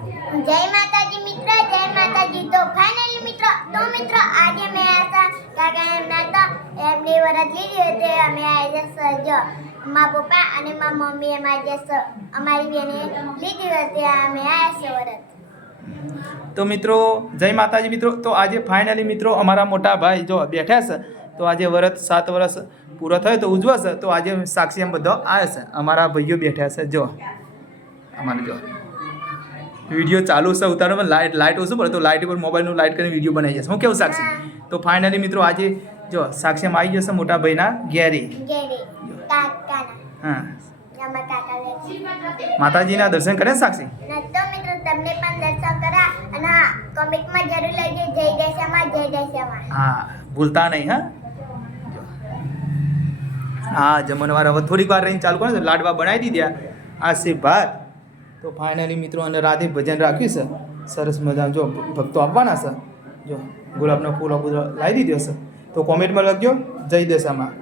જય માતાજી મિત્રો, જય માતાજી. તો ફાઇનલી મિત્રો આજે મેં આશા કાકા એમના તો એમની વરત લીધી હતી. અમે આજે જો મારા પપ્પા અને મારા મમ્મી એમાં જે અમારી બેને લીધી હતી. અમે આવ્યા છે વરત. તો મિત્રો જય માતાજી મિત્રો. તો આજે ફાઇનલી મિત્રો અમારા મોટા ભાઈ જો બેઠા છે. તો આજે વરત 7 વર્ષ પૂરો થયો તો ઉજવાશે. તો આજે સાક્ષી એમ બધો આવ્યા છે. અમારા ભાઈઓ બેઠા છે. જો અમારે જો વિડીયો ચાલુ છે ઉતારવામાં લાઇટ ઓછું પડે તો લાઇટ ઉપર મોબાઈલનું લાઇટ કરીને વિડીયો બનાવી જશે. હું કેવું સાક્ષી? તો ફાઇનલી મિત્રો આજે જો સાક્ષી એમ આવી જશે મોટા ભાઈના ઘેરે. હા માતાજીના દર્શન કરે સાક્ષી. તો મિત્રો તમને પણ દર્શન કરા અને હા કમેન્ટમાં જરૂર લખજો જય દશામાં, જય દશામાં. હા ભૂલતા નહીં. હા જમણવાર હવે થોડીક વાર રહીને ચાલુ કરો ને લાડવા બનાવી દીધા. આ છે ભાત. તો ફાઇનલી મિત્રો અને રાધે ભજન રાખ્યું છે સરસ મજાનું. જો ભક્તો આવવાના છે. જો ગુલાબનો ફૂલ લાવી દીધો છે. તો કોમેન્ટમાં લખજો જય દશામાં.